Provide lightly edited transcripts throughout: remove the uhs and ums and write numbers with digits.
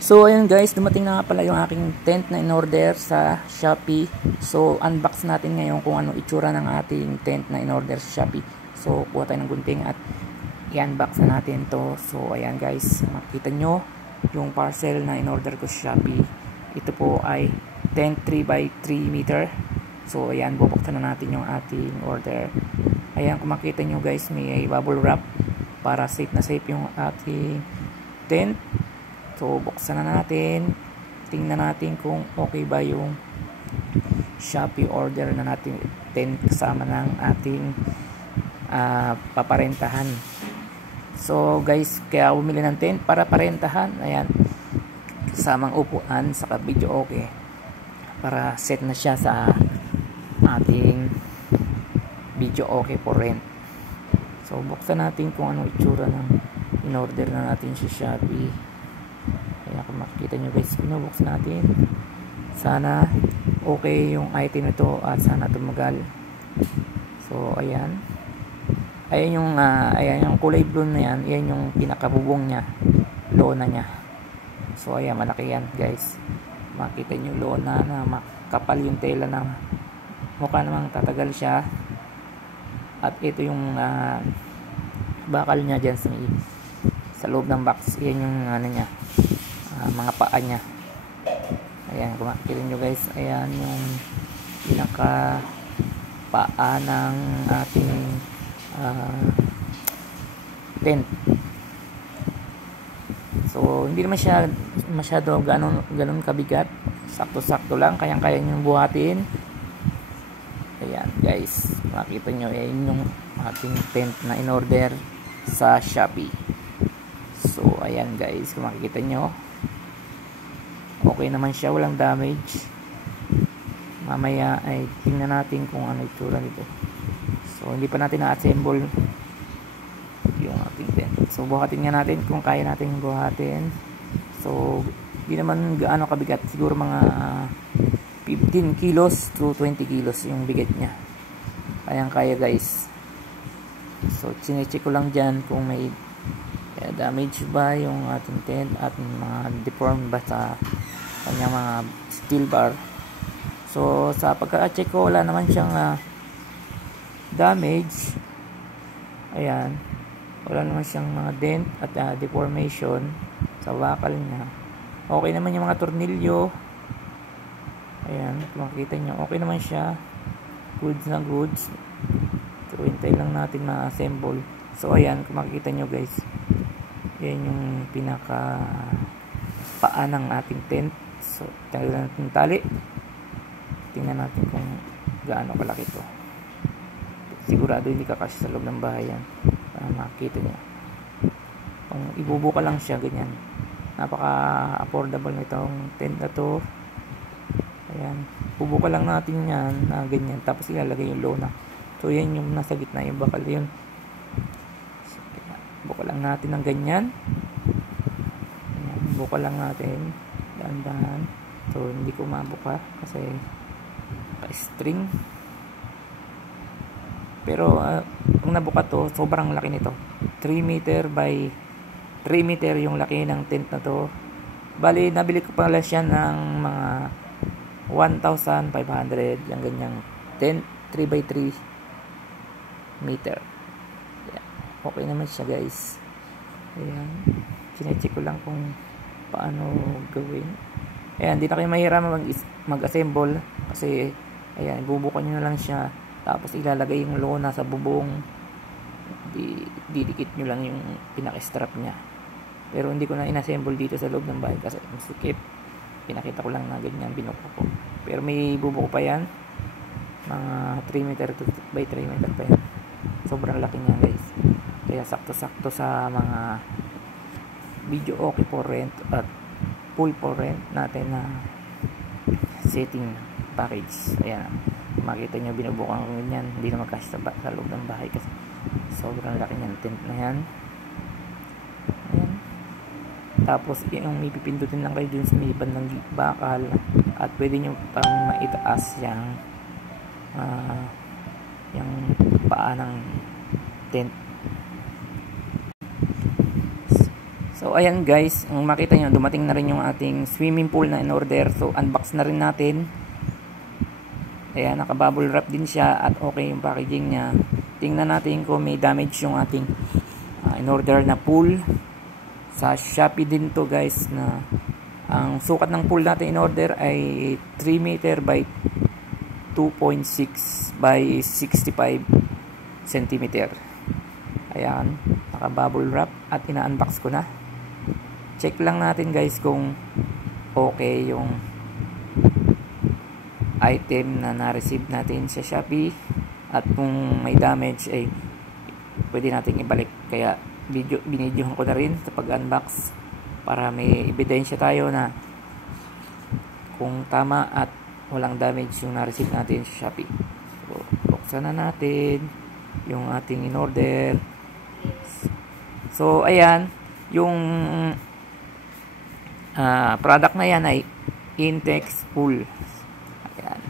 So ayun guys, dumating na nga pala yung aking tent na in-order sa Shopee. So unbox natin ngayon kung ano itsura ng ating tent na in-order sa Shopee. So kuha tayo ng gunting at i-unbox na natin to. So ayan guys, makikita nyo yung parcel na in-order ko sa Shopee. Ito po ay tent 3x3 meter. So ayan, bubuksan na natin yung ating order. Ayan, kung makita nyo guys, may bubble wrap para safe na safe yung ating tent. So, buksan na natin. Tingnan natin kung okay ba yung Shopee order na natin 10 kasama ng ating paparentahan. So, guys, kaya bumili ng tent para parentahan. Ayan. Kasamang upuan, saka video okay. Para set na siya sa ating video okay for rent. So, buksan natin kung anong itsura ng in-order na natin sa Shopee. Ayan, kung makikita nyo guys, pinubuksan natin. Sana okay yung item ito at sana tumagal. So ayan. Ayan yung kulay blue na yan. Ayan yung pinakabubong niya, lona niya. So ayan, malaki yan guys. Makita nyo lona na makapal yung tela na mukha namang tatagal siya. At ito yung bakal niya dyan sa loob ng box. Ayan yung niya, mga paa niya. Ayan, kung makikita nyo guys, ayan yung pinaka paa ng ating tent. So hindi naman siya masyado ganun kabigat, sakto-sakto lang, kayang-kaya nyo buhatin. Ayan guys, makita nyo, ayan yung ating tent na in order sa Shopee. So ayan guys, kung makikita nyo, okay naman siya, walang damage. Mamaya ay tingnan natin kung ano itsura nito. So hindi pa natin na-assemble yung ating tent. So buhatin nga natin kung kaya natin buhatin. So hindi naman gaano kabigat, siguro mga 15 kilos to 20 kilos yung bigat niya. Kayang kaya guys. So chinecheck ko lang dyan kung may damage ba yung ating tent at mga deformed ba sa kanyang mga steel bar. So sa pagka-check ko, wala naman siyang damage. Ayan, wala naman siyang mga dent at deformation sa bakal niya. Okay naman yung mga tornilyo. Ayan, kung makikita nyo, okay naman siya, goods na goods. So hintay lang natin ma-assemble. So ayan, kung makikita nyo guys, yan yung pinaka paa ng ating tent. So tanggalan natin yung tali. Tingnan natin kung gaano kalaki ito. Sigurado hindi kakasya sa loob ng bahay yan, para makikita nyo. Kung ibubuka lang siya ganyan, napaka affordable na itong tent na to. Ayan, bubuka lang natin yan na ganyan, tapos ilalagay yung lona. So yan yung nasa gitna, yung bakal yun. Buka lang natin ng ganyan. Ayan, buka lang natin dahan-dahan. So hindi ko mabuka kasi pa-string. Pero kung nabuka to, sobrang laki nito. 3 meter by 3 meter yung laki ng tent na to. Bali nabili ko pala siya ng mga 1,500 yung ganyang tent 3 by 3 meter. Okay naman siya guys. Ayan, sinecheck ko lang kung paano gawin. Ayan, hindi na kayo mahirap mag-assemble kasi ayan, bubukan nyo na lang siya, tapos ilalagay yung lona sa bubong, didikit nyo lang yung pinaka-strap nya. Pero hindi ko na inassemble dito sa loob ng bahay kasi masikip. Pinakita ko lang na ganyan, binuko ko. Pero may bubuko pa yan, mga 3 meter by 3 meter pa yan. Sobrang laki niya guys. Kaya sakto-sakto sa mga video okay for rent at full for rent natin na setting package. Ayan, makita nyo, binubukan ko ganyan, hindi na magkasya sa loob ng bahay kasi sobrang laki niyan tent na yan. Ayan. Tapos yung may pipindutin lang kayo dun sa may bandang bakal at pwede nyo pang maitaas yung paa ng tent. So ayan guys, ang makita nyo, dumating na rin yung ating swimming pool na in order. So unbox na rin natin. Ayan, naka-bubble wrap din siya at okay yung packaging niya. Tingnan natin kung may damage yung ating in order na pool. Sa Shopee din to guys, na ang sukat ng pool natin in order ay 3 meter by 2.6 by 65 cm. Ayan, naka-bubble wrap at ina-unbox ko na. Check lang natin guys kung okay yung item na na-receive natin sa Shopee, at kung may damage ay pwede natin ibalik. Kaya binidyohan ko na rin sa pag-unbox para may ebidensya tayo na kung tama at walang damage yung na-receive natin sa Shopee. So, buksan na natin yung ating in order. So ayan, yung product na yan ay Intex Pool. Ayan,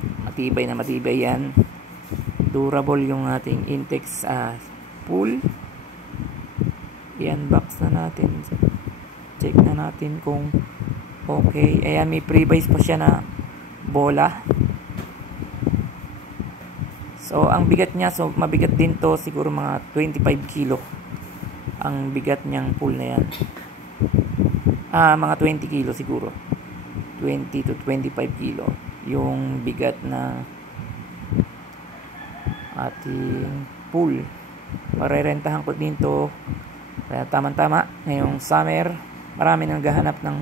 matibay yan, durable yung ating Intex pool. I-unbox na natin, check na natin kung okay. Ayan, may pre-base pa siya na bola. So ang bigat niya, so mabigat din to, siguro mga 25 kilo ang bigat niyang pool na yan. Mga 20 kilo siguro, 20 to 25 kilo yung bigat na ating pool. Marerentahan ko din to, kaya tamang-tama ngayong summer, marami nang naghahanap ng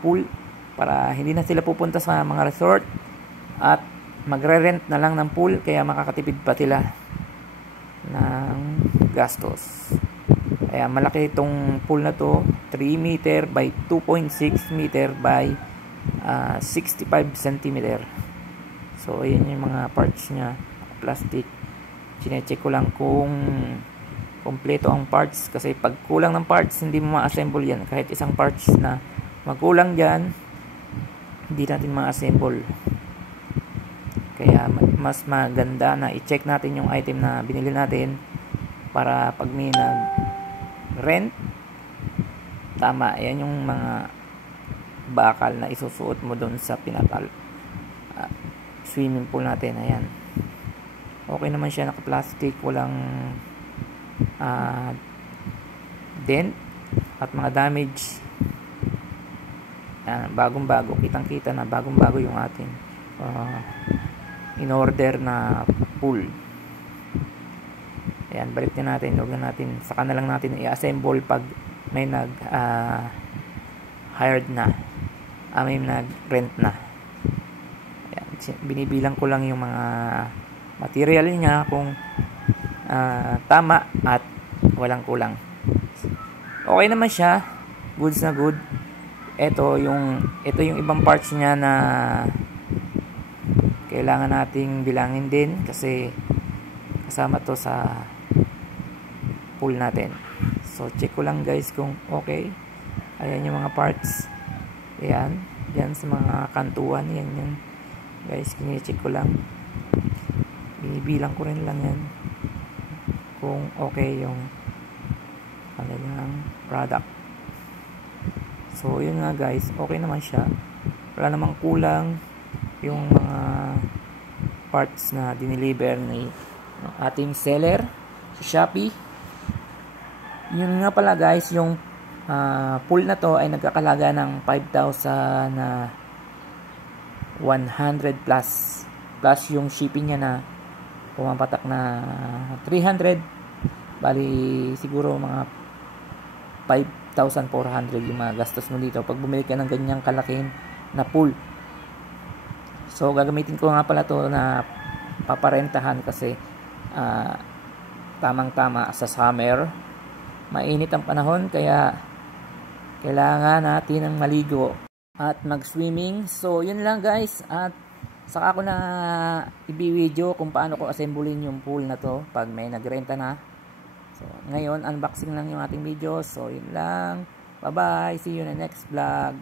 pool para hindi na sila pupunta sa mga resort at magre-rent na lang ng pool, kaya makakatipid pa sila ng gastos. Kaya malaki itong pool na to, 3 meter by 2.6 meter by 65 cm. So ayan yung mga parts nya, plastic. Chinecheck ko lang kung kompleto ang parts, kasi pag kulang ng parts hindi mo ma-assemble yan. Kahit isang parts na magkulang dyan, hindi natin ma-assemble. Kaya mas maganda na i-check natin yung item na binili natin para pag may nag-rent, tama, yan yung mga bakal na isusuot mo doon sa pinakal swimming pool natin. Ayan, okay naman siya, naka-plastic, walang dent at mga damage. Bagong-bago, kitang-kita na bagong-bago yung ating in order na pool. Ayan, balik na natin, huwag na natin, saka na lang natin i-assemble pag may nag hired na, may nag-rent na. Ayan, binibilang ko lang yung mga material niya kung tama at walang kulang. Okay naman siya, goods na good. Ito yung ibang parts niya na kailangan nating bilangin din, kasi kasama to sa pool natin. So check ko lang guys kung okay. Ayan yung mga parts. Ayan, dyan sa mga kantuan, yan guys, kine-check ko lang, binibilang ko rin lang yan kung okay yung kanilang product. So yun nga guys, okay naman siya, wala namang kulang yung mga parts na dineliver ni ating seller sa Shopee. Yun nga pala guys, yung pool na to ay nagkakalaga ng 5,000 na 100 plus yung shipping niya na pumapatak na 300. Bali siguro mga 5,400 yung mga gastos mo dito pag bumili ka ng ganyang kalaking na pool. So gagamitin ko nga pala to na paparentahan, kasi tamang-tama sa summer, mainit ang panahon, kaya kailangan natin ng maligo at mag-swimming. So yun lang guys, at saka ko na i-video kung paano ko assemblein yung pool na to pag may nagrenta na. So ngayon unboxing lang yung ating video. So yun lang, bye bye, see you in the next vlog.